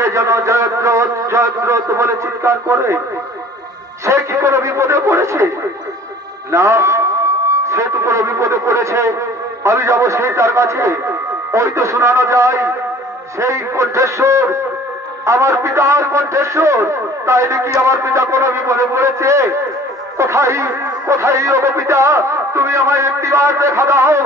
কে যেন জয়দ্রথ জয়দ্রথ বলে চিৎকার করে। সে কি কোনো বিপদে পড়েছে? না, সে তো কোনো বিপদে পড়েছে। আমি যাবো সেই তার কাছে। ওই তো শোনানো যায় সেই কণ্ঠেশ্বর আমার পিতার কণ্ঠেশ্বর। তাই নাকি আমার পিতা কোনো বিপদে পড়েছে? কোথায় কোথায় ওগো পিতা, তুমি আমায় একটিবার দেখা দাও।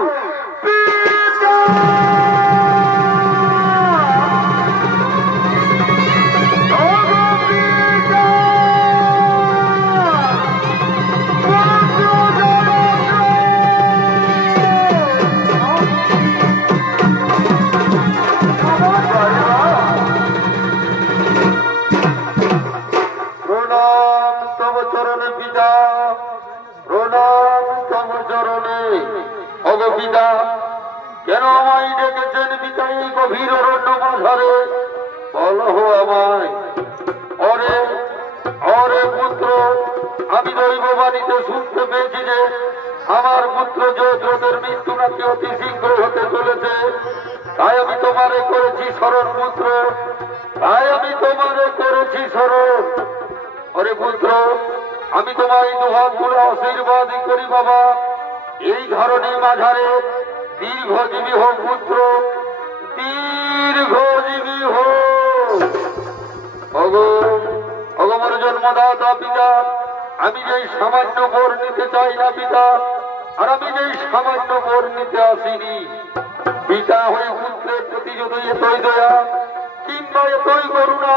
পিতা! কেন আমায় ডেকেছেন পিতা এই গভীর অরণ্য মাঝারে? বলো আমায়। অরে অরে পুত্র, আমি দৈববাণীতে শুনতে পেয়েছি যে আমার পুত্র জয়দ্রথের মৃত্যু নাকি অতি শীঘ্র হতে চলেছে। তাই আমি তোমারে করেছি স্মরণ পুত্র, তাই আমি তোমারে করেছি স্মরণ। অরে পুত্র, আমি তোমায় দুহাত তুলে আশীর্বাদ করি বাবা, এই ধরনী মাঝারে দীর্ঘজীবী হোক পুত্র, দীর্ঘজীবী হোক। অগমর জন্মদাতা পিতা, আমি যেই সামান্য বর নিতে চাই না পিতা, আর আমি যেই সামান্য বর নিতে আসিনি। পিতা হয়ে পুত্রের প্রতি যদি এতই দয়া কিংবা এতই করুণা,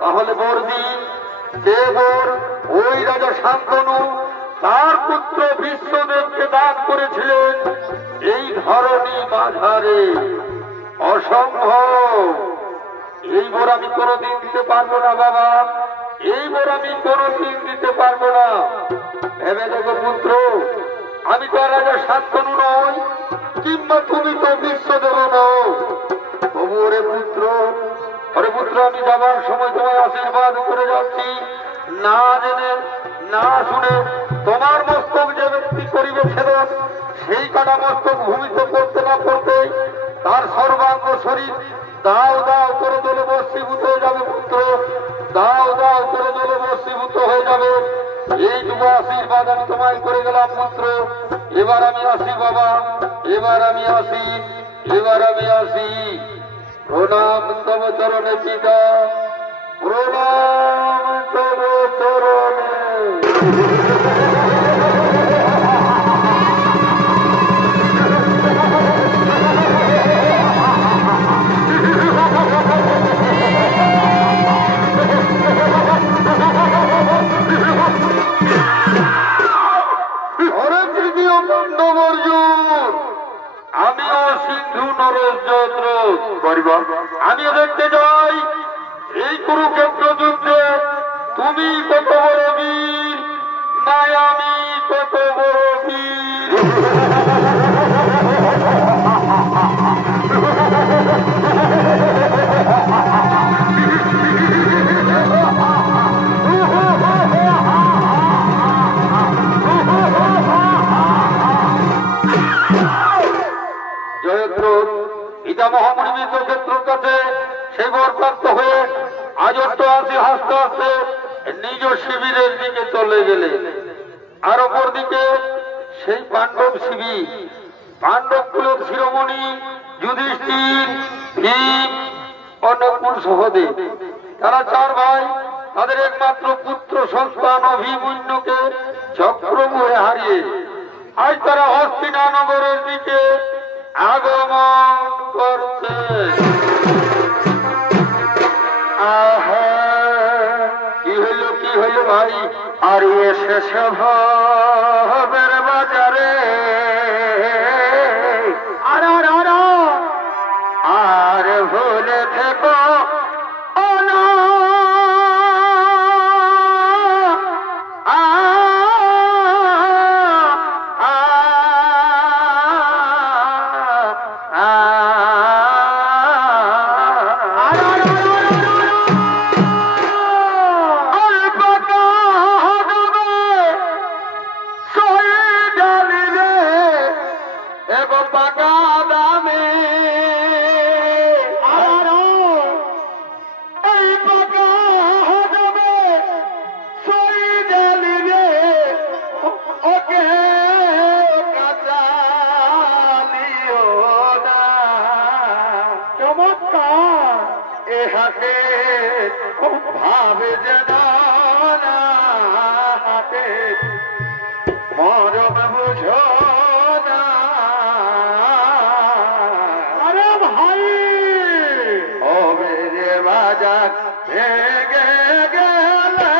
তাহলে বর দিন। যে বর ওই রাজা শান্তনু তার পুত্র ভীষ্মদেবকে দান করেছিলেন এই ধরনী মাঝারে। অসম্ভব। এই বর আমি কোনদিন দিতে পারবো না বাবা, এই বর আমি কোনদিন দিতে পারবো না। ভেবে দেখো পুত্র, আমি তো রাজা শান্তনু নই, কিংবা তুমি তো ভীষ্মদেব নও। তবু ওরে পুত্র, ওরে পুত্র, আমি যাবার সময় তোমায় আশীর্বাদ করে যাচ্ছি। না জেনে না শুনে তোমার মস্তক যে ব্যক্তি করিবে ছেদন, সেই কাটা মস্তক ভূমিতে পড়তে না পড়তে তার সর্বাঙ্গ শরীর দাও দাও করে জলে বস্মীভূত হয়ে যাবে পুত্র, দাও দাও করে জলে বস্মীভূত হয়ে যাবে। এই যুব আশীর্বাদ আমি তোমায় করে গেলাম পুত্র। এবার আমি আসি বাবা, এবার আমি আসি, এবার আমি আসি। প্রণাম তব চরণে পিতা, প্রণাম তব চরণে। আমিও সিন্ধু নরেশ জয়দ্রথ, আমিও দেখতে যাই এই কুরুক্ষেত্র যুদ্ধে তুমি কত বড় বীর, নাই আমি কত বড় বীর। জয়দ্রথ পিতা মহামণি ক্ষেত্রের কাছে সে বরপ্রাপ্ত হয়ে আজত্য আসি হাসতে হাসতে নিজ শিবিরের দিকে চলে গেলে। আর অপর দিকে সেই পাণ্ডব শিবির, পাণ্ডব কুলের শিরোমণি যুধিষ্ঠির, ভীম ও নকুল সহদেব, তারা চার ভাই তাদের একমাত্র পুত্র সন্তান অভিমন্যুকে চক্রমুহে হারিয়ে আজ তারা হস্তিনানগরের দিকে আগমন করছে। কি হইল ভাই? আর এসেছে ভবের বাজারে, আর ভুলে থেকো ভাবে যেন হাতে মরম বুঝো না আরে ভাই হবে যে বাজার ভেঙে গেলে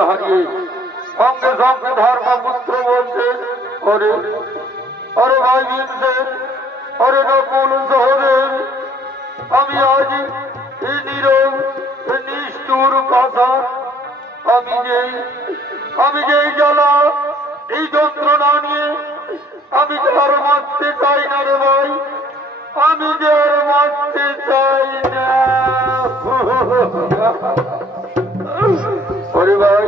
হারিয়ে সঙ্গে সঙ্গে ধর্মপুত্র বলছে ওরে ওরে ভাই ভীমসেন ওরে নকুল সহদেব আমি আজ এই নীরব নিষ্ঠুর পাষাণ আমি যে জ্বালা এই যন্ত্রণা নিয়ে আমি যে আর মারতে চাই না রে ভাই আমি যে আর মারতে চাই না ওরে ভাই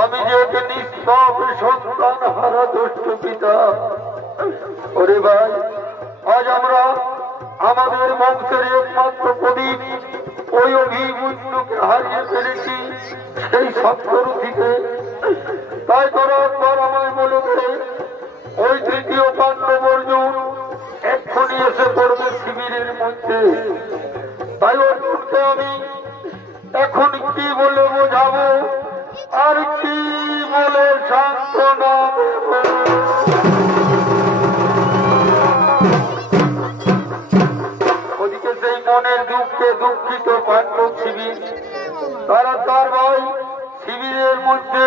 আমি যে এক নিষ্পাপ সন্তান হারা দুষ্ট পিতা ওরে ভাই আজ আমরা আমাদের বংশের একমাত্র প্রদীপ ওই অভিমন্যুকে হারিয়ে ফেলেছি সেই সপ্তরু থেকে তাই তোরা একবার আমায় বলে দে ওই তৃতীয় পাণ্ডব অর্জুন এক্ষুনি এসে পড়বে শিবিরের মধ্যে তাই অর্জুনকে আমি এখন কি বলে বোঝাবো আর কি বলে সান্ত্বনা দেব। ওদিকে সেই মনের দুঃখে দুঃখিত পাণ্ডব শিবির, তারা তার ভাই শিবিরের মধ্যে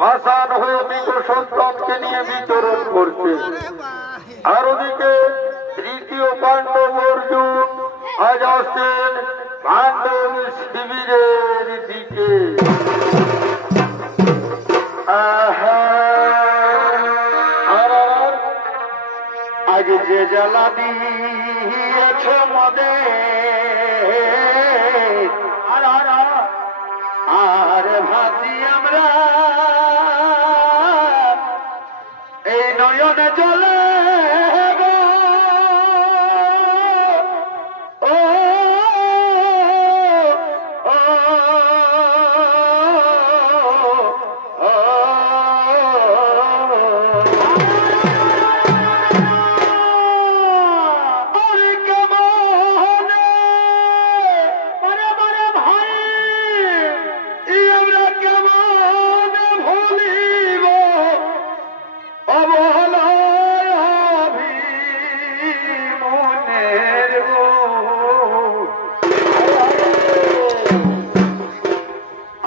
ভাসান হয়ে মৃত সন্তানকে নিয়ে বিচরণ করছে। আর ওদিকে তৃতীয় পাণ্ডব অর্জুন আজ আসছেন পাণ্ডব শিবিরের দিকে। আজ যে জ্বালা দিয়েছ মদে আর ভাসি আমরা এই নয়নে জলে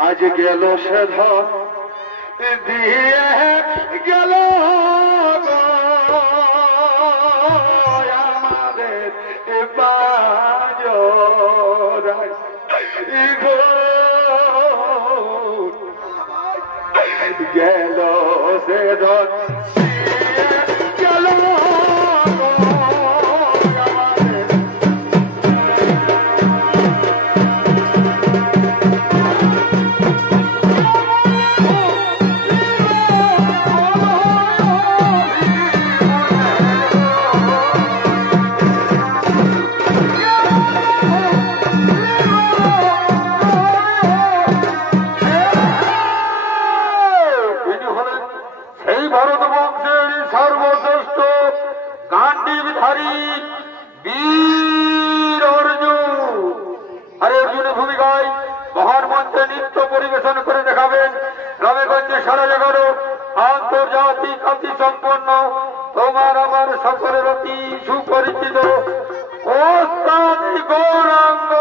আজ গেল সে ধর দিয়ে গেল আমাদের গেল সে ধর গেল সর্বশ্রেষ্ঠ গান্ডীবধারী বীর অর্জুন। আর অর্জুনের ভূমিকায় মহান মঞ্চে নৃত্য পরিবেশন করে দেখাবেন গ্রামেগঞ্জে সারা জাগানো আন্তর্জাতিক খ্যাতি সম্পন্ন তোমার আমার সকলের অতি সুপরিচিত ওস্তাদ গৌরাঙ্গ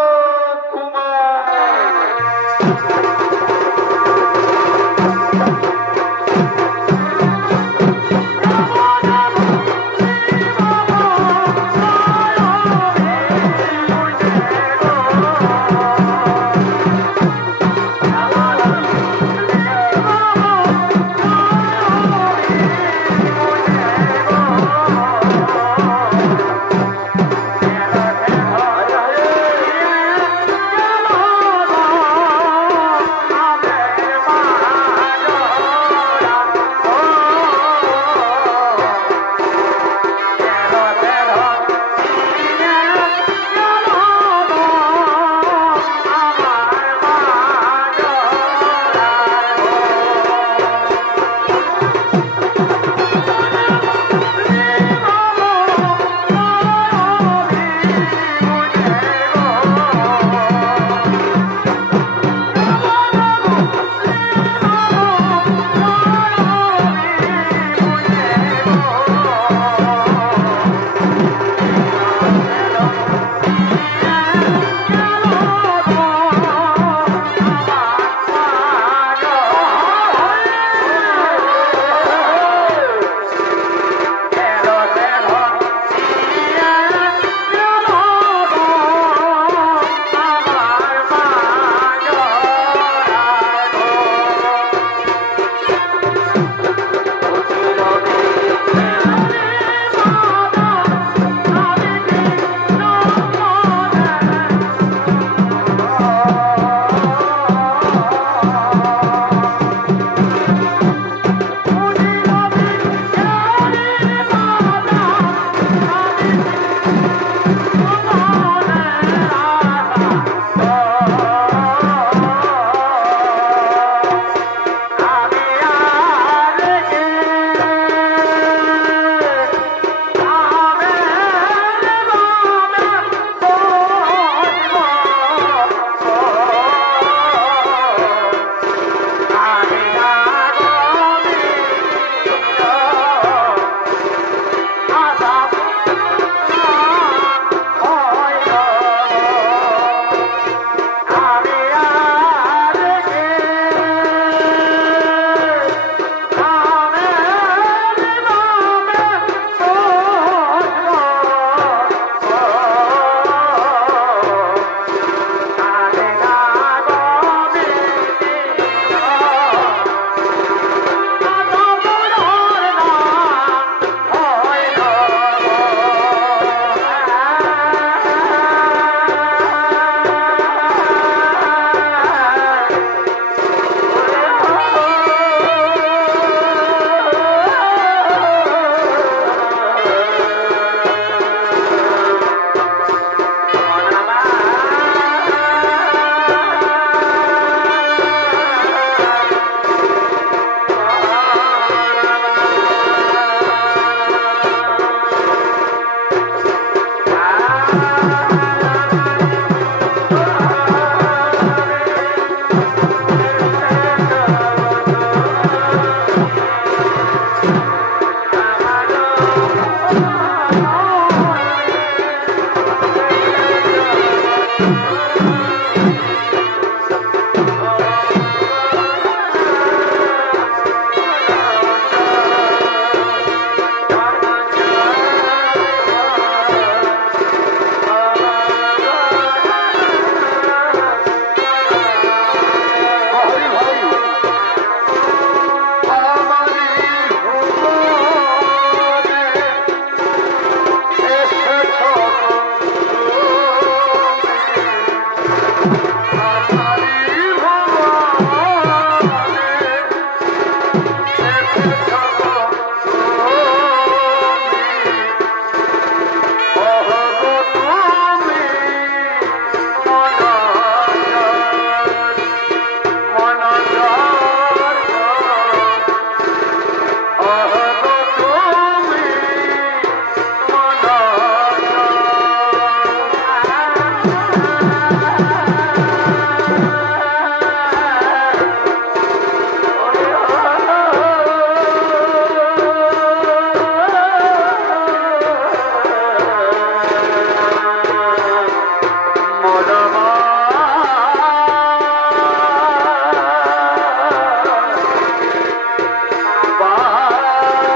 কুমার। Bye.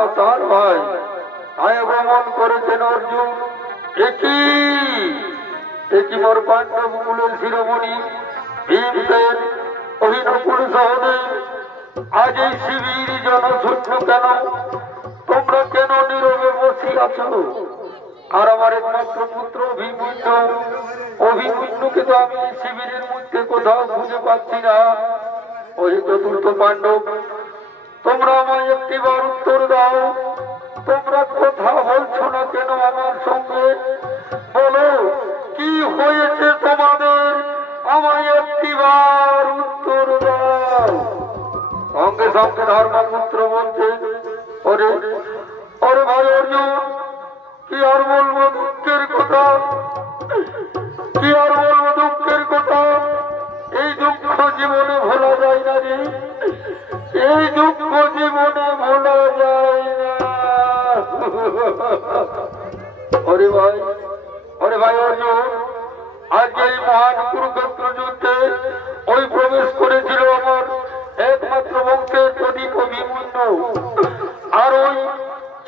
আর তার ভাই আগমন করেছেন অর্জুন। একই মোর পাণ্ডব কুলের শিরোমণি ভীমসেন অভিনকুল সহদেব, আজ এই শিবির জনশূন্য কেন? তোমরা কেন নীরবে বসে আছো? আর আমার একমাত্র পুত্র অভিমন্যুকে তো আমি এই শিবিরের মধ্যে কোথাও খুঁজে পাচ্ছি না। ওই চতুর্থ পাণ্ডব, তোমরা আমায় একটিবার উত্তর দাও। তোমরা কথা বলছো না কেন আমার সঙ্গে? বলো, কি হয়েছে তোমাদের? আমায় একটিবার উত্তর দাও। সঙ্গে সঙ্গে ধর্মপুত্র বলছে, ওরে ভাই অর্জুন, কি আর বলবো দুঃখের কথা, কি আর বলবো দুঃখের কথা। এই দুঃখ জীবনে ভোলা যায় না রে, এই দুঃখ জীবনে ভোলা যায় না। ওরে ভাই অর্জুন, আজকে এই মহান কুরুক্ষেত্র যুদ্ধে ওই প্রবেশ করেছিল আমার একমাত্র বংশের প্রদীপ অভিমন্যু। আর ওই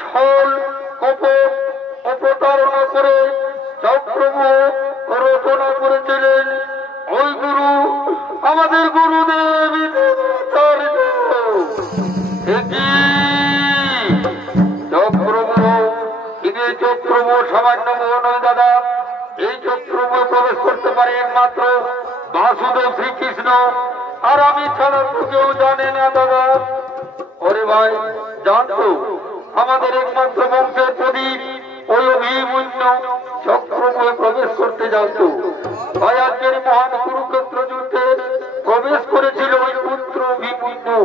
ছল কপট অপতারণা করে চক্রব্যূহ রচনা করেছিলেন ওই গুরু, আমাদের গুরুদেব। চক্রব্যূহ, কিন্তু এই চক্রব্যূহ সামান্য নয় দাদা। এই চক্রব্যূহে প্রবেশ করতে পারে একমাত্র বাসুদেব শ্রীকৃষ্ণ, আর আমি ছাড়া তো কেউ জানে না দাদা। ওরে ভাই, জানতো আমাদের একমাত্র বংশের প্রদীপ ওই অভিমন্যু চক্রব্যূহে প্রবেশ করতে জানতো। ভাই, আজকের মহান কুরুক্ষেত্র যুদ্ধে প্রবেশ করেছিল ওই পুত্র অভিমন্যু।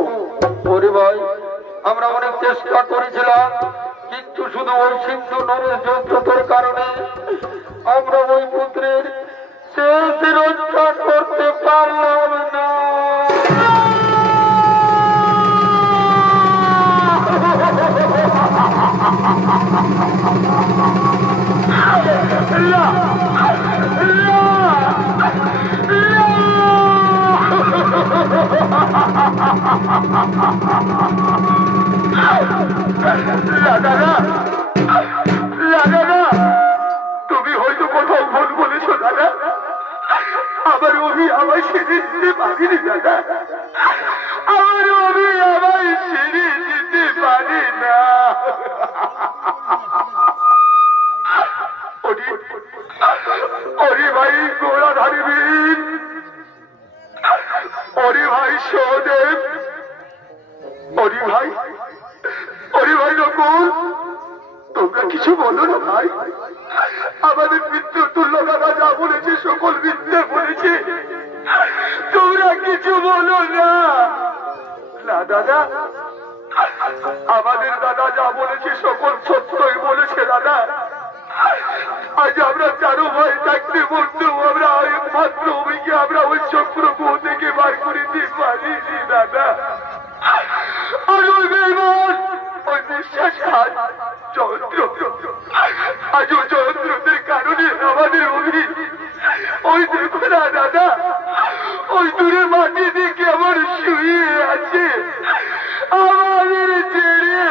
ওরে ভাই, আমরা অনেক চেষ্টা করেছিলাম, কিন্তু শুধু ওই সিন্ধু নরেশ যোগ্যতার কারণে আমরা ওই পুত্রের শেষ রক্ষা করতে পারলাম না। তুমি হয়তো কোথাও ভুল বলেছো দাদা। আমার অভি আমায় সেরে দিতে পারিনি দাদা, আমার অভি আমায় সেরে দিতে পারি না। ওরে ভাই গোড়াধারী বীর, ওরে ভাই সহদেব, ওরে ভাই নকুল, তোমরা কিছু বলো না ভাই। আমাদের মৃত্যুর তুল্য দাদা যা বলেছে সকল মিথ্যে বলেছে, তোমরা কিছু বলো না। না দাদা, আমাদের দাদা যা বলেছে সকল সত্যই বলেছে দাদা। আজ আমরা চারু ভাই থাকতে বলতেও আমরা একমাত্র অভিকে আমরা ওই চক্রব্যূহ থেকে বার করে দিতে পারিনি দাদা। আর ওই বেঈমান, ওই বিশ্বাসঘাত যন্ত্র, আজ ওই যন্ত্রদের কারণে আমাদের অভি, ওই দেখো না দাদা, ওই দূরে মাটি দিকে আমার শুয়ে আছে আমাদের ছেড়ে।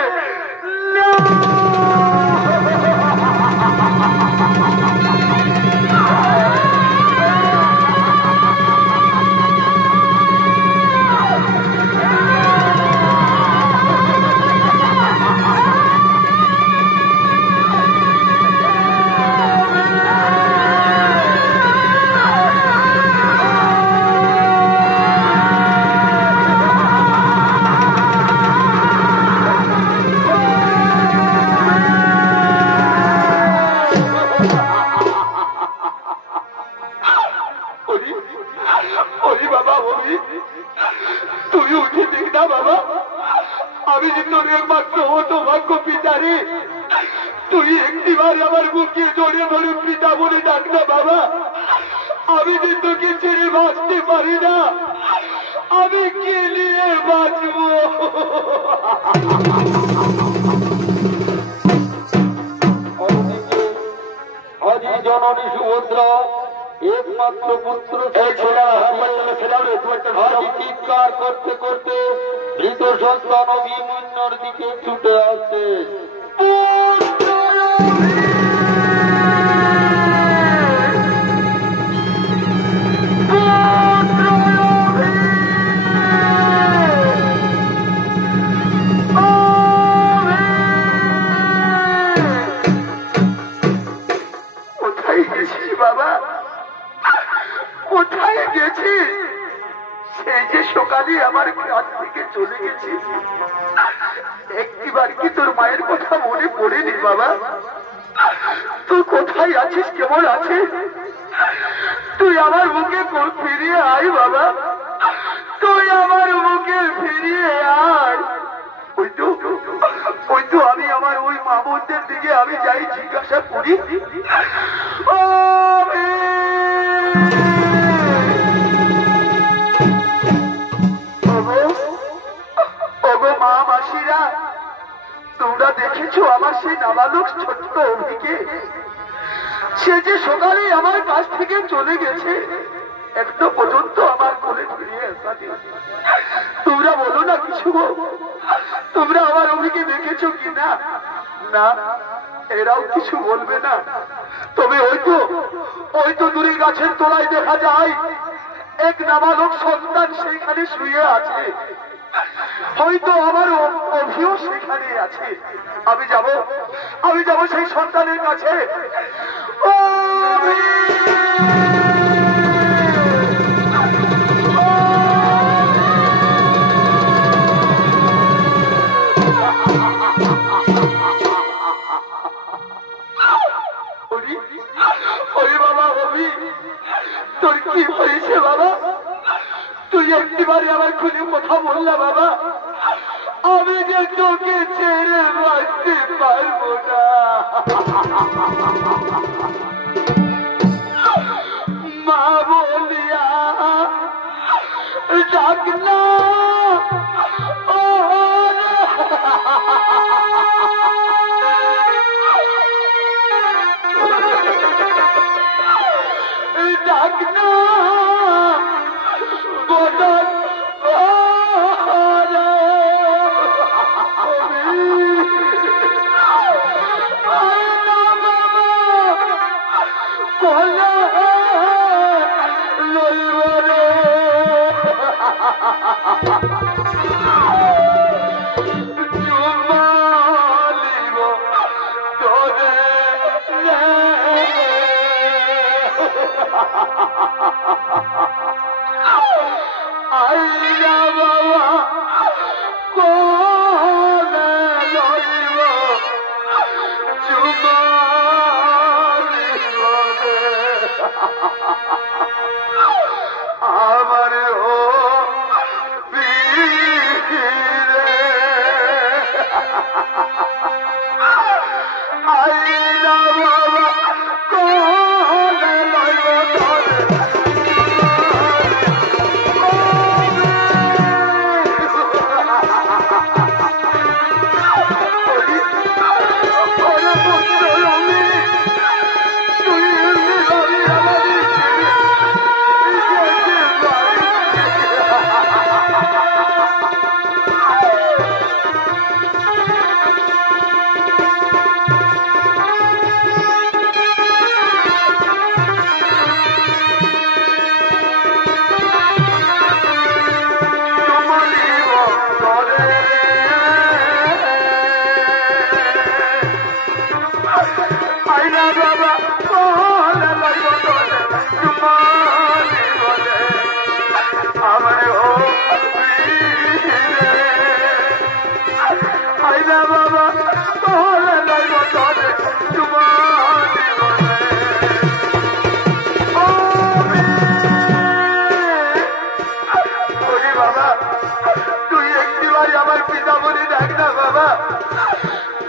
তুই উঠে দেখ না বাবা, আমি যে তোর একমাত্র হতো ভাগ্য পিতারে। তুই একটিবার আমার বুকে জড়ে ধরে পিতা বলে ডাক না বাবা। আমি যে তোকে ছেড়ে বাঁচতে পারি না, আমি কে নিয়ে বাঁচব? আদি জননী সুভদ্রা একমাত্র পুত্র চিৎকার করতে করতে মৃত সন্তান অভিমন্যুর দিকে ছুটে আসছে। কোথায় গেছিস বাবা, কোথায় গেছিস? সেই যে সকালে আমার কাছ থেকে চলে গেছিস, একটিবার কি তোর মায়ের কথা মনে পড়েনি বাবা? তুই কোথায় আছিস, কেমন আছিস? তুই আমার মুখে ফিরিয়ে আয় বাবা, তুই আমার মুখে ফিরিয়ে আয়। ওই তো আমি আমার ওই মা বোনদের দিকে আমি যাই, জিজ্ঞাসা করি, ও মা মাসিরা, তোমরা দেখেছো আমার সেই নাবালক ছোট্ট অভিকে? সে যে সকালে আমার কাছ থেকে চলে গেছে, একটু পর্যন্ত আমার কোলে ফিরিয়ে আসেনি। তোমরা বলো না কিছু, তোমরা আমার অভিকে দেখেছো কিনা? না, এরাও কিছু বলবে না। তবে ওই তো দূরে গাছের তলায় দেখা যায় এক নাবালক সন্তান সেইখানে শুয়ে আছে। হয়তো আমার অভিও সেখানে আছে। আমি যাব সেই সন্তানের কাছে। বাবা অভি, তোর কি হয়েছে বাবা? তুই একটিবারে আমার খুলে কথা বললা বাবা? আমি যে তোকে ছেড়ে বাঁচতে পারবো না। মা বলিয়া ডাক না, ও ডাক না বদন আইয়া বাবা কোলে লইব চুমালি বলে আমার ও বীরে আইয়া বাবা কোলে লইব ধরে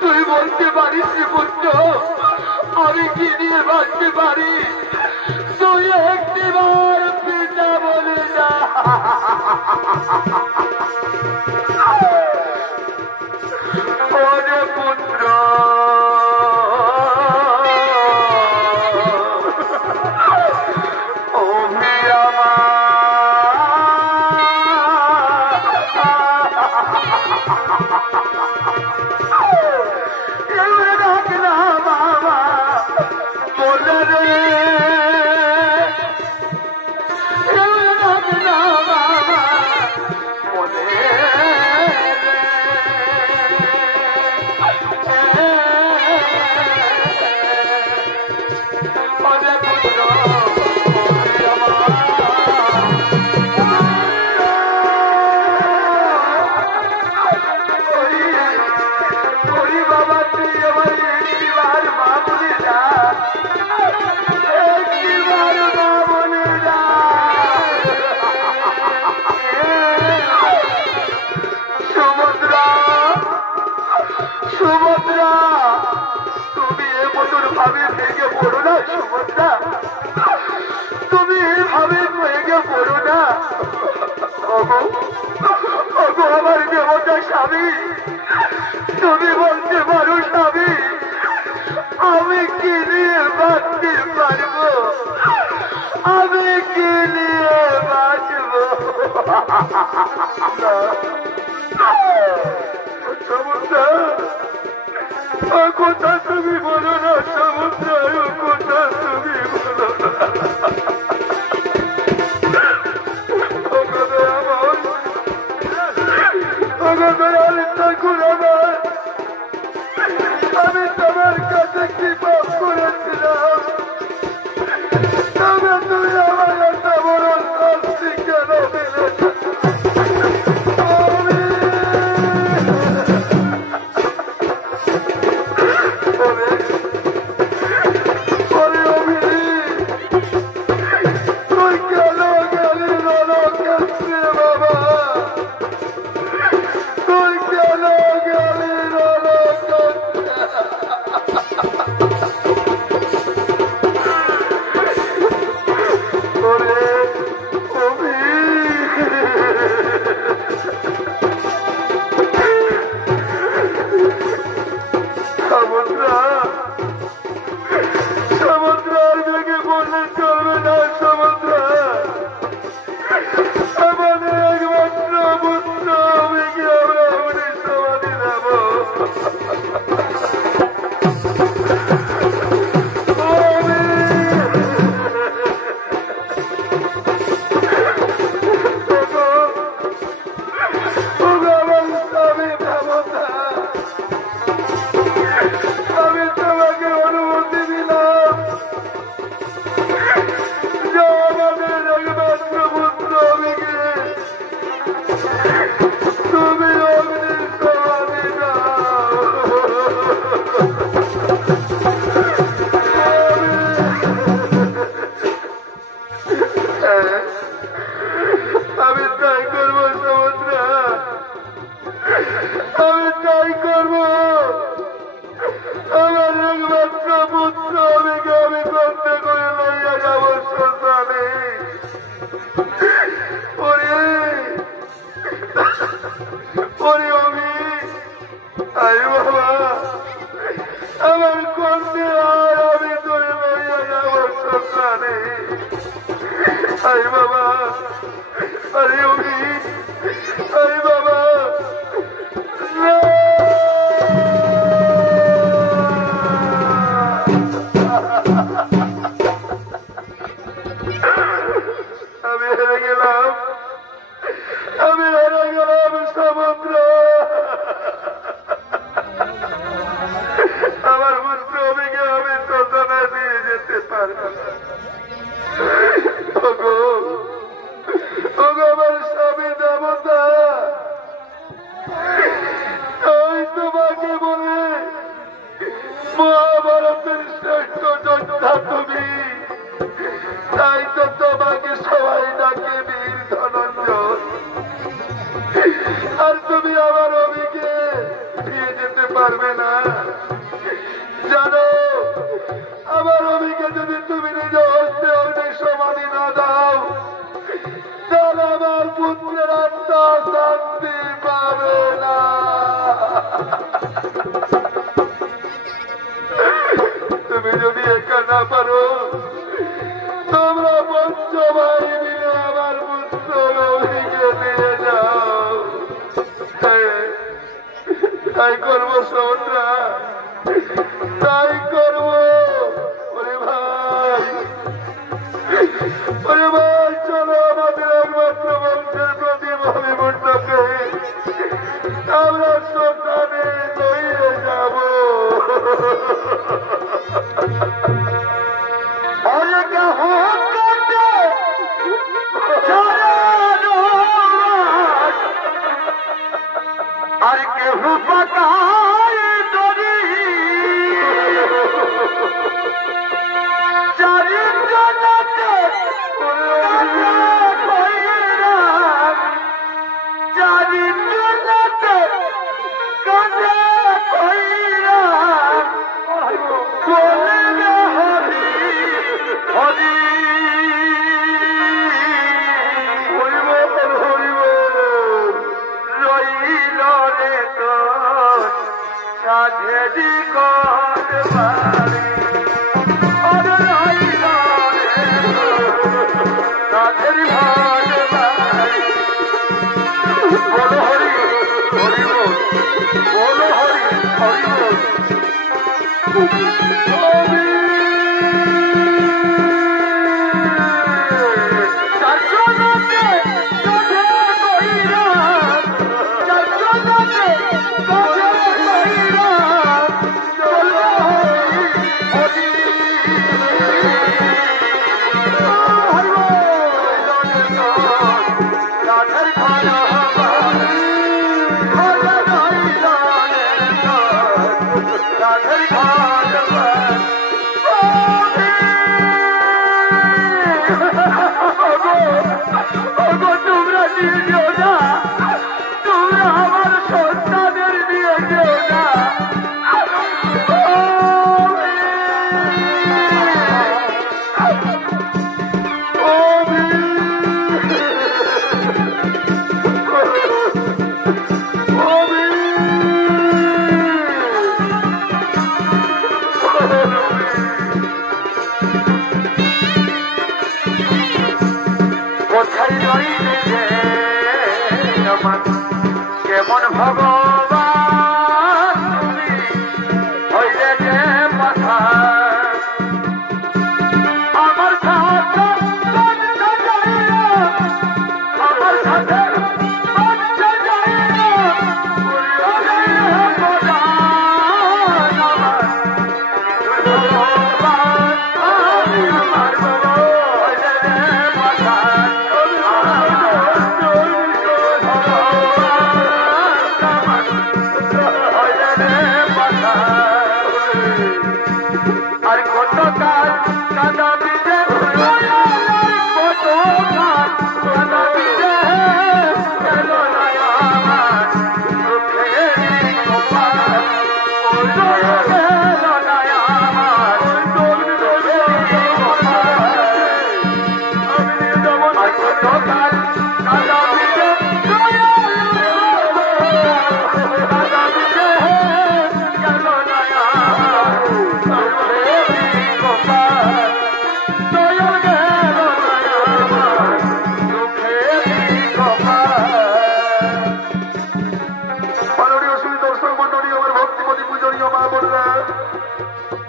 তুই বলতে পারিস পুত্র, আমি কি নিয়ে বাঁচতে পারি? তুই একটিবার পিতা বলে না। ওরে পুত্র, অভি আমার স্বামী, তুমি বলতে পারো স্বামী, আমি কি নিয়ে বাঁচতে পারবো? আমি কি নিয়ে বাঁচবো? সমুদ্র, ও কথা তুমি বলো না সমুদ্র, ও কথা তুমি বলো না। আমি তোমার কাছে কি পাপ করেছিলাম? তবে তুমি আমার একটা বড় শাস্তি কেন দিলে? তুই কেন গেলি নরকে বাবা? তুই কেন গেলি নরকে? সমুদ্রের দিকে বললে চলবে না সমুদ্র, আমাদের একমাত্র পুত্র অভিকে আমরা উনি সমাধি দেব। আমি তোমাকে অনুমতি দিলাম যে আমাদের একমাত্র পুত্র অভিকে তুমি অগ্নির সমাধি দাও। আমি তাই করবো সমুদ্র, আমি তাই করবো। আমার একমাত্র পুত্র অভিকে আমি করতে করে লইয়া যাব শ্মশানে। ওরে অভি, আরে বাবা, আমার করতে আর আমি করে লইয়া যাব শ্মশানে। আরে বাবা, আরে অভি, আরে বাবা, আমি হেরে গেলাম, আমি হেরে গেলাম সমুদ্র। আমার পুত্র অভিকে আমি শ্মশানে দিয়ে যেতে পারবো না। ওগো, ওগো আমার স্বামী দেবতা, আমি তোমাকে বলে মহাভারতের শ্রেষ্ঠ যোদ্ধা তুমি, তাই তো তোমাকে সবাই ডাকে বীর ধনঞ্জয়। আর তুমি আমার অভিকে দিয়ে যেতে পারবে না। জানো, আমার অভিকে যদি তুমি নিজ হস্তে অগ্নি সমাধি না দাও, তাহলে আমার পুত্রের আত্মা শান্তি পাবে না। তুমি যদি একা না পারো, তোমরা পঞ্চভাই মিলে আমার পুত্র অভিকে নিয়ে যাও। তাই করবো সন্ধ্যা, তাই করবো। ওরে ভাই, ওরে ভাই, চলো আমাদের একমাত্র বংশের প্রদীপ অভিমন্ডকে আমরা শ্মশানে লইয়ে যাব। আর কেহু পাকায় কেমন ভগবান তুমি হইলে যে মাথা আমার সাথে আমার সাথে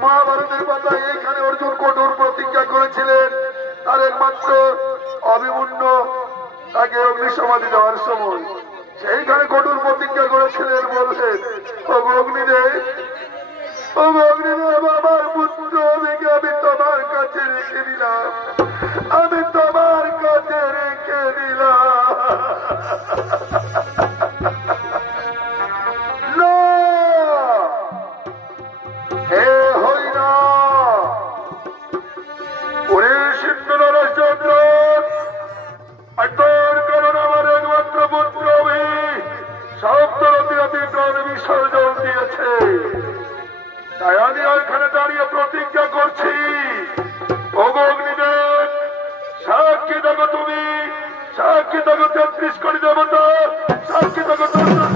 মহাভারতের পাতায় এইখানে অর্জুন কঠোর প্রতিজ্ঞা করেছিলেন আর একমাত্র অভিমন্যু তাকে অগ্নিসমাধি দেওয়ার সময় সেইখানে কঠোর প্রতিজ্ঞা করেছিলেন বললেন অগ্নিদেব আমার পুত্র আমি তোমার কাছে রেখে দিলাম আমি তোমার কাছে রেখে দিলাম বিসর্জন দিয়েছে তাই আমি ওইখানে দাঁড়িয়ে প্রতিজ্ঞা করছি অগ্নিদেব সাক্ষী থাকো তুমি সাক্ষী থাকো ৩৩ কোটি দেবতা সাক্ষী থাকো সাক্ষী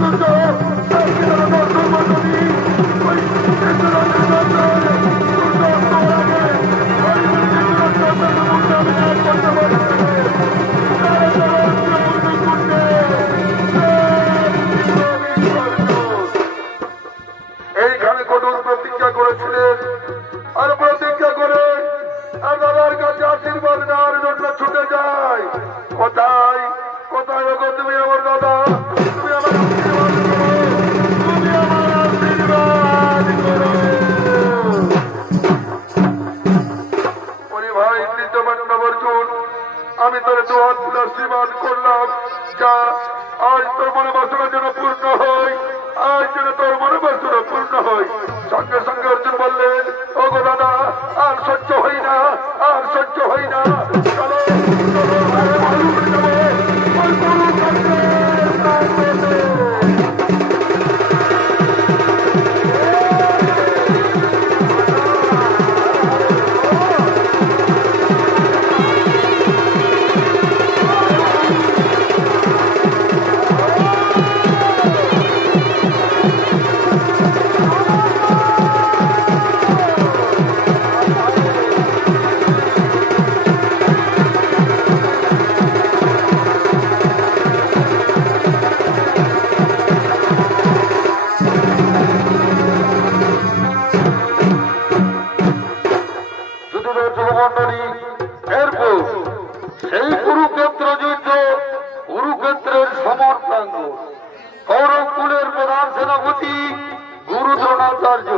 এইখানে কঠোর প্রতিজ্ঞা করেছিলেন আর প্রতিজ্ঞা করে আর দাদার কাছে আশীর্বাদ নেওয়ার জন্য ছুটে যায় কোথায় কোথায় তুমি আমার দাদা তুমি আমার আশীর্বাদ করো তুমি আমার আশীর্বাদ করো ভাই অর্জুন আমি তোর দোয়াত আশীর্বাদ করলাম যা আজ তোর মনে বাসনা যেন পূর্ণ হয় আজ যেন তোর মনে বাসনা পূর্ণ হয় সঙ্গে সঙ্গে অর্জুন বললেন ও গো দাদা আর সহ্য হই না আর সহ্য হই না চলো সেই কুরুক্ষেত্র যুদ্ধ কুরুক্ষেত্রের সমর্থাঙ্গ কৌরব কুলের প্রধান সেনাপতি গুরু দ্রোণাচার্য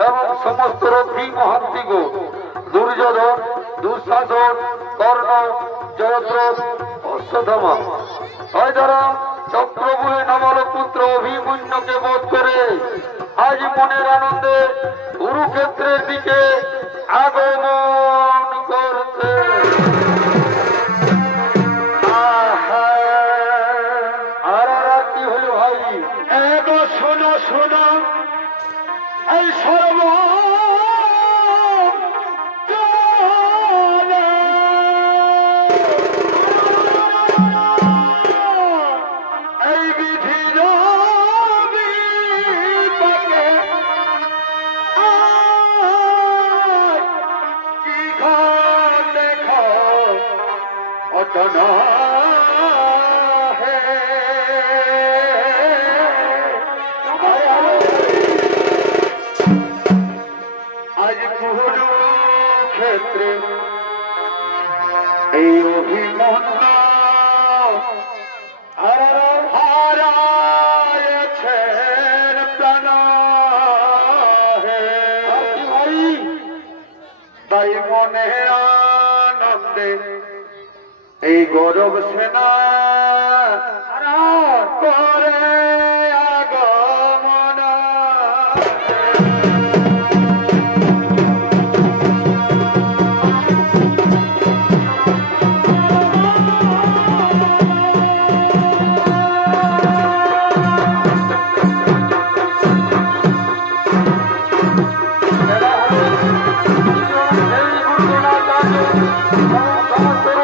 এবং সমস্ত রথী মহান্তিগ দুর্যোধন দুঃশাসন, কর্ণ, জয়দ্রথ, অশ্বত্থামা, ছয়ধারা চক্রবুলে নামল পুত্র অভিমন্যুকে বধ করে আজ মনের আনন্দে কুরুক্ষেত্রের দিকে আগমন করছে। আর কি হলো ভাই? এগো শোনো শোনো, এই সর্ব এই বিধির বিপাকে কি ঘটে ঘটনা আজ কুরুক্ষেত্রে এই অভিমন্যু হারায়েছেন প্রাণ, তাই মনে আনন্দে এই গৌরব সেনা করে আগমন। সমস্ত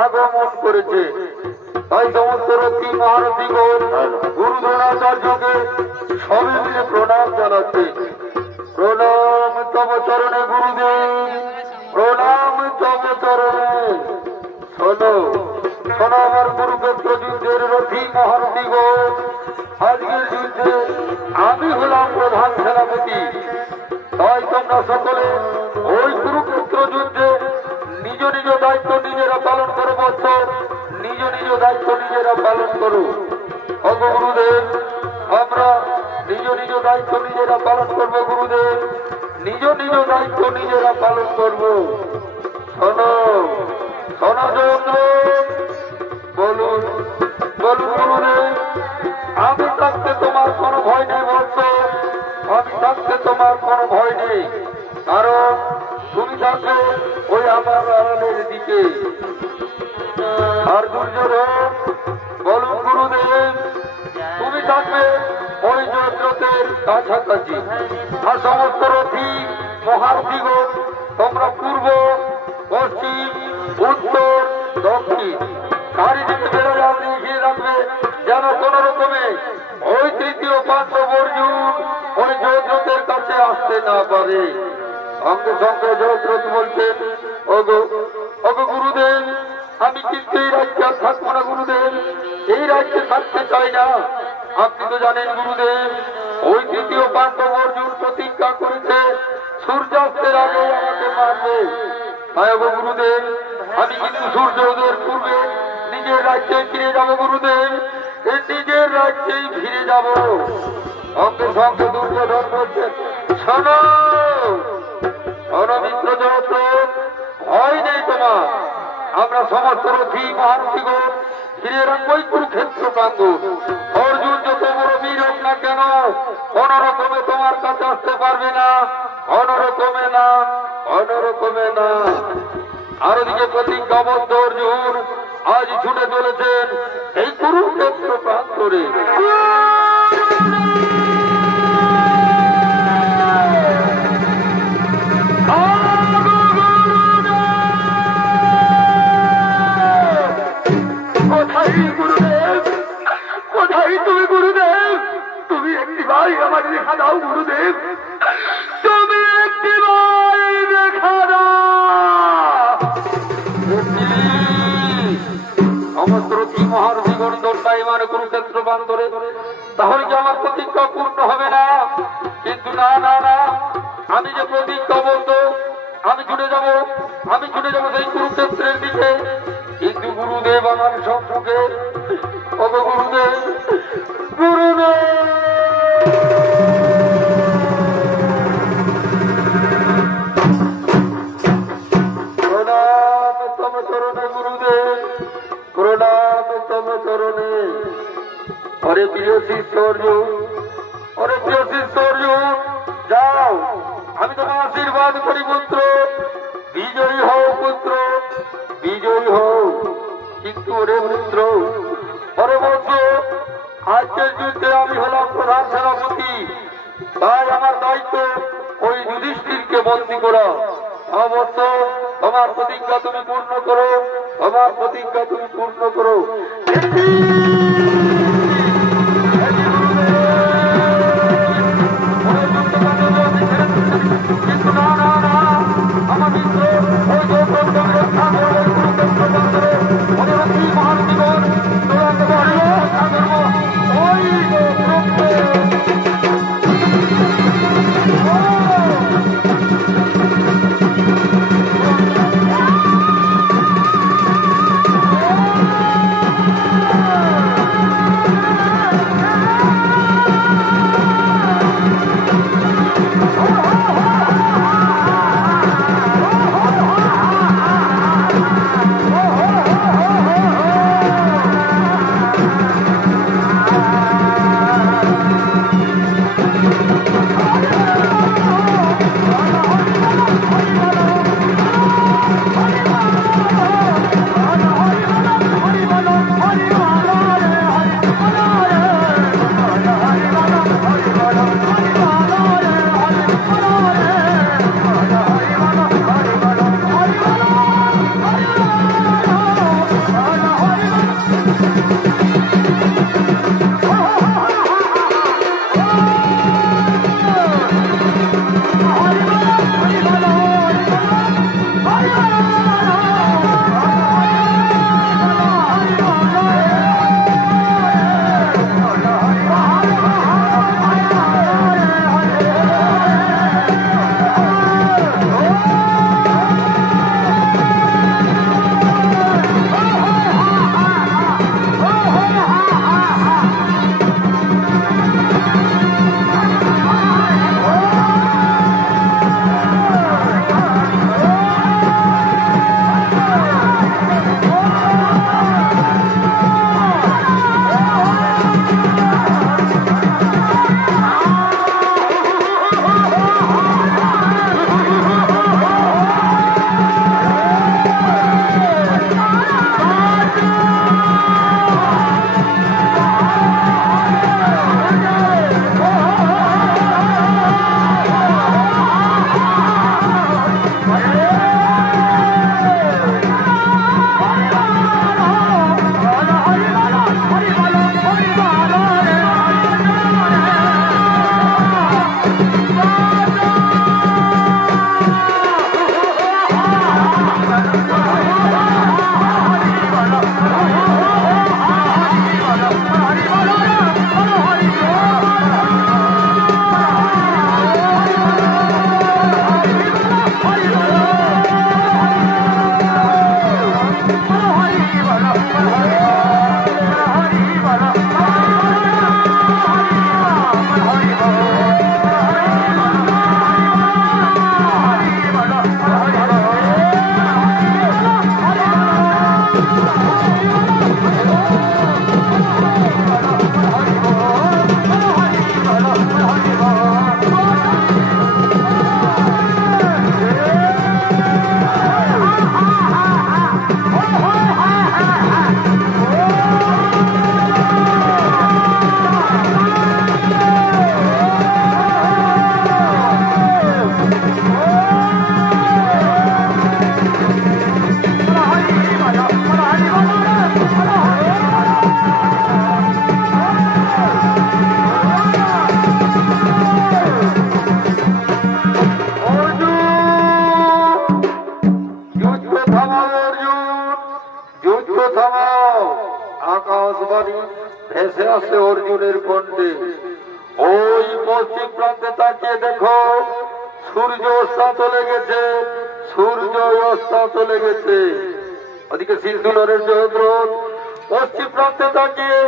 আগমন করেছে। তাই সমস্ত রথী মহারথীগণ গুরু দ্রোণাচার্যকে সবে মিলে প্রণাম জানাচ্ছে। প্রণাম তব চরণে গুরুদেব, প্রণাম তব চরণে। শোনো শোনো আমার কুরুক্ষেত্র যুদ্ধের রথী মহারথীগণ, আজকের যুদ্ধে আমি হলাম প্রধান সেনাপতি। তাই তোমরা সকলে ওই কুরুক্ষেত্র যুদ্ধে নিজ নিজ দায়িত্ব নিজেরা পালন করো বৎস, নিজ নিজ দায়িত্ব নিজেরা পালন করো। অগ গুরুদেব, আমরা নিজ নিজ দায়িত্ব নিজেরা পালন করব। গুরুদেব, নিজ নিজ দায়িত্ব নিজেরা পালন করব। শোনো শোনো চন্দ্র, বলুন বলুন গুরুদেব। আমি থাকতে তোমার কোনো ভয় নেই বৎস, আমি থাকতে তোমার কোনো ভয় নেই। কারণ তুমি থাকবে ওই আমার আড়ালের দিকে। আর দুর্যোধন, বলুন গুরুদেব, তুমি থাকবে ওই জয়দ্রথের কাছাকাছি। আর সমস্ত রথী মহারথীগণ তোমরা পূর্ব পশ্চিম উত্তর দক্ষিণ চারিদিকে বেড়ে যাবে, এগিয়ে রাখবে, যেন কোন রকমে ওই তৃতীয় পাণ্ডব অর্জুন ওই জয়দ্রথের কাছে আসতে না পারে। সঙ্গে সঙ্গে জয়দ্রথ বলছেন, ওগো গুরুদেব, আমি কিন্তু এই রাজ্যে আর থাকবো না গুরুদেব, এই রাজ্যে থাকতে চাই না। আপনি তো জানেন গুরুদেব, ওই তৃতীয় পাণ্ডব অর্জুন প্রতিজ্ঞা করেছে সূর্যাস্তের আগে আমাকে মারবে। তাই ওগো গুরুদেব, আমি কিন্তু সূর্য উদয়ের পূর্বে নিজের রাজ্যে ফিরে যাব গুরুদেব, এই নিজের রাজ্যেই ফিরে যাব। সঙ্গে সঙ্গে দুর্যোধন বলছেন, শোনো শোনো মিত্র জয়দ্রথ, ভয় নেই তোমার। আমরা সমস্ত রথী মহারথীগণ ফিরে রাখবই কুরুক্ষেত্র প্রাঙ্গণ। অর্জুন যত বড় বীর হোক না কেন, কোন রকমে তোমার কাছে আসতে পারবে না, কোন রকমে না, কোন রকমে না। আর ওদিকে প্রতিজ্ঞাবদ্ধ অর্জুন আজ ছুটে চলেছেন এই কুরুক্ষেত্র প্রান্তরে। কোথায় গুরুদেব, কোথায় তুমি গুরুদেব? তুমি একটিবার আমার দেখা দাও গুরুদেব, তুমি একটিবার দেখা দাও। সমস্ত রথী মহারথীগণ দণ্ডায়মান কুরুক্ষেত্র প্রান্তরে। তাহলে কি আমার প্রতিজ্ঞা পূর্ণ হবে না? কিন্তু না না না, আমি যে প্রতিজ্ঞাবদ্ধ, আমি ছুটে যাব, আমি ছুটে যাব সেই কুরুক্ষেত্রের দিকে। কিন্তু গুরুদেব আমার সম্মুখে, ওগো গুরুদেব, গুরুদেব। প্রণাম তব চরণে গুরুদেব, প্রণাম তব চরণে। অরে প্রিয় শিষ্য অর্জুন, অরে প্রিয় শিষ্য অর্জুন, যাও, আমি তোমার আশীর্বাদ করি পুত্র, বিজয়ী হও পুত্র, বিজয়ী হও। কিন্তু ওরে পুত্র, ওরে বলছো, আজকের যুদ্ধে আমি হলাম প্রধান সেনাপতি, তাই আমার দায়িত্ব ওই যুধিষ্ঠিরকে বন্দী করা। অবশ্য তোমার প্রতিজ্ঞা তুমি পূর্ণ করো, তোমার প্রতিজ্ঞা তুমি পূর্ণ করো। কিন্তু না না না, আমার মিত্র ওই যে রক্ষা করবে কুরুক্ষেত্র প্রান্তরে। নাও আকাশবাণী ভেসে আসে অর্জুনের কণ্ঠে। ওই পশ্চিম প্রান্তে তাকিয়ে দেখো, সূর্য অস্ত চলে গেছে, সূর্য অস্ত চলে গেছে। ওদিকে সিন্ধুলের জয়দ্রথ পশ্চিম প্রান্তে তাকিয়ে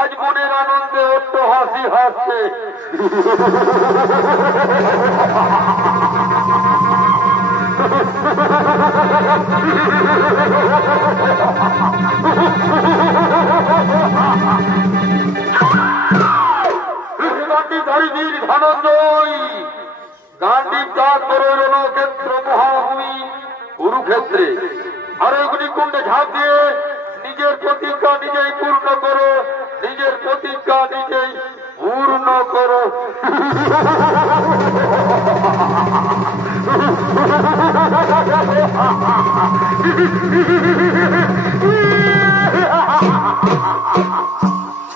আজ মনের আনন্দে অট্ট হাসি হাসছে। গান্ধী ত্যাগ করে রণক্ষেত্র মহাভূমি কুরুক্ষেত্রে আর অগ্নিকুণ্ডে ঝাঁপ দিয়ে নিজের প্রতিজ্ঞা নিজেই পূর্ণ করো, নিজের প্রতিজ্ঞা নিজেই পূর্ণ করো।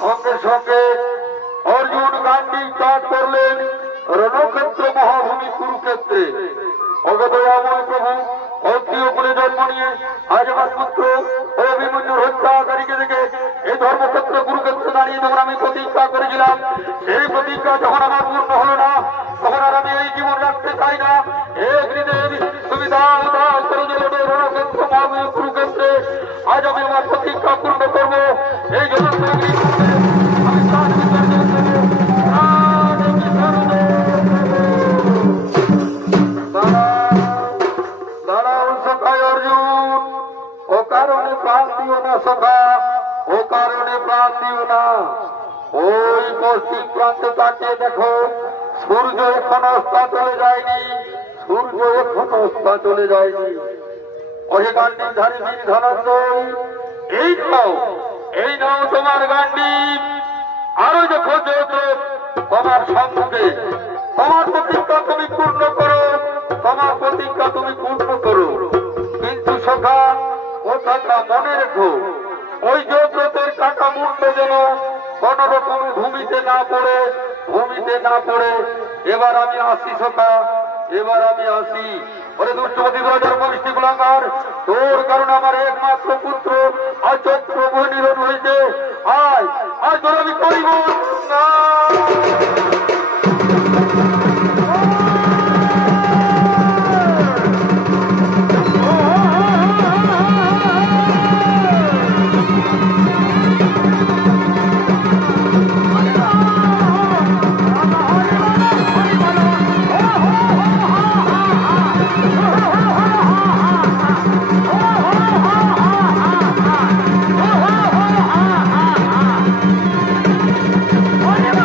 সঙ্গে সঙ্গে অর্জুন গান্ধী ত্যাগ করলেন রণক্ষেত্র মহাভূমি কুরুক্ষেত্রে। অগদয়াময় প্রভু ক্ষত্রিয় কুলে জন্ম নিয়ে আজ আমার পুত্র অভিমন্যুর হত্যাকারীকে দেখে এই ধর্মক্ষেত্র কুরুক্ষেত্রে দাঁড়িয়ে যখন আমি প্রতিজ্ঞা করেছিলাম, সেই প্রতিজ্ঞা যখন আমার পূর্ণ হলো না, তখন আর আমি এই জীবন রাখতে চাই না। তুমি দাও দাও করে যে রণক্ষেত্র মহাভূমি কুরুক্ষেত্রে আজ আমি আমার প্রতিজ্ঞা পূর্ণ করবো। এই জন্য ওই পশ্চিম প্রান্তে তাকিয়ে দেখো, সূর্য এখন অস্ত চলে যায়নি, সূর্য এখন অস্ত চলে যায়নি। ওই গান্ডীর ধারী বীর ধনঞ্জয়, এই নাও তোমার গান্ডী। আরো দেখো জয়দ্রথ তোমার সম্মুখে, তোমার প্রতিজ্ঞা তুমি পূর্ণ করো, তোমার প্রতিজ্ঞা তুমি পূর্ণ করো। কিন্তু সখা কথাটা মনে রেখো, ওই জয়দ্রথের কাটা মুন্ড যেন কোন রকমে ভূমিতে না পড়ে, ভূমিতে না পড়ে। এবার আমি আসি সখা, এবার আমি আসি। ওরে দুষ্টপতি রাজার বলিষ্ঠী গোলাঙ্গার, তোর কারণে আমার একমাত্র পুত্র আজ চৈত্র নিধন হয়েছে। আয় আজ তোর আমি করিব না। Oh,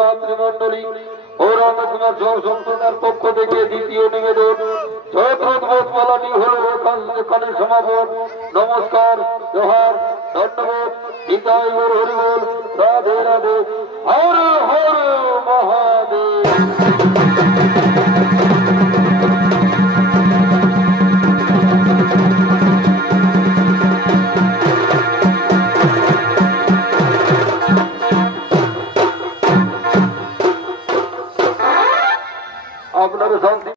মাতৃমণ্ডলী ও রামকুমার সম্প্রদায়ের পক্ষ থেকে দ্বিতীয় নিবেদন জয়প্রদবোধ মালাটি হল এখানে সমাপন। নমস্কার, জোহার, ধন্যবাদ, নিতাই গৌর হরিবল, রাধে রাধে, হর হর মহাদেব। আপনারা শান্তি